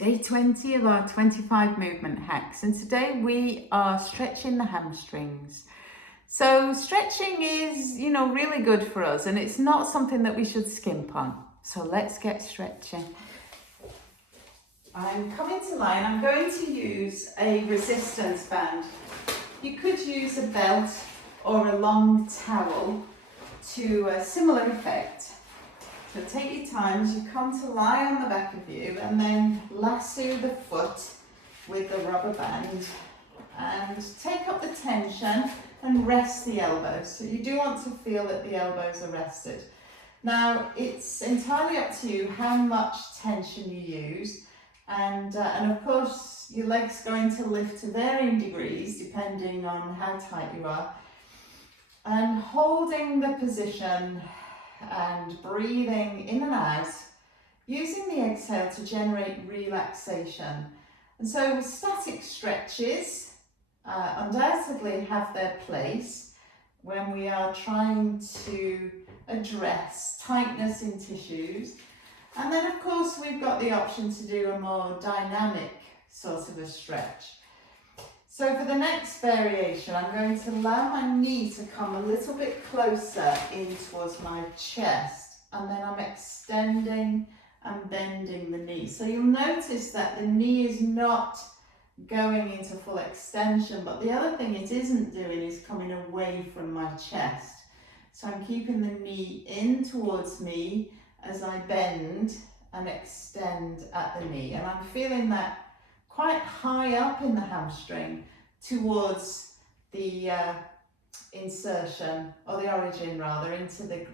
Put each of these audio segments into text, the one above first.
Day 20 of our 25 movement hacks, and today we are stretching the hamstrings. So stretching is, really good for us, and it's not something that we should skimp on. So let's get stretching. I'm coming to lie and I'm going to use a resistance band. You could use a belt or a long towel to a similar effect. So take your time as you come to lie on the back of you, and then lasso the foot with the rubber band and take up the tension and rest the elbows. So you do want to feel that the elbows are rested. Now it's entirely up to you how much tension you use, and of course your leg's going to lift to varying degrees depending on how tight you are. And holding the position and breathing in and out, using the exhale to generate relaxation. And so static stretches undoubtedly have their place when we are trying to address tightness in tissues. And then of course we've got the option to do a more dynamic sort of a stretch. So for the next variation, I'm going to allow my knee to come a little bit closer in towards my chest, and then I'm extending and bending the knee. So you'll notice that the knee is not going into full extension, but the other thing it isn't doing is coming away from my chest. So I'm keeping the knee in towards me as I bend and extend at the knee, and I'm feeling that quite high up in the hamstring towards the insertion, or the origin rather, into the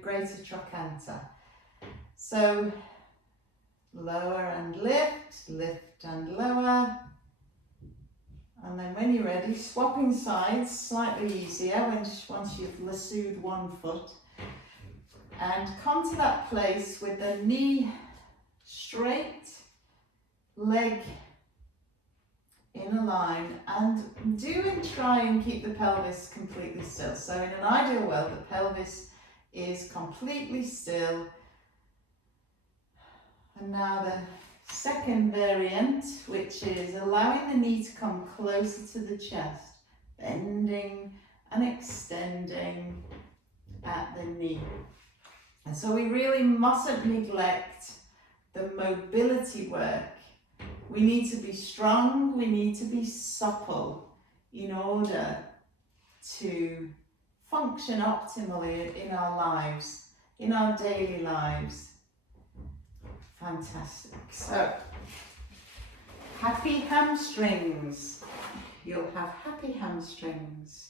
greater trochanter. So lower and lift, lift and lower. And then when you're ready, swapping sides, slightly easier once you've lassoed one foot. And come to that place with the knee straight, leg in a line, and do and try and keep the pelvis completely still. So in an ideal world, the pelvis is completely still. And now the second variant, which is allowing the knee to come closer to the chest, bending and extending at the knee. And so we really mustn't neglect the mobility work. We need to be strong, we need to be supple in order to function optimally in our lives, in our daily lives. Fantastic. So, happy hamstrings. You'll have happy hamstrings.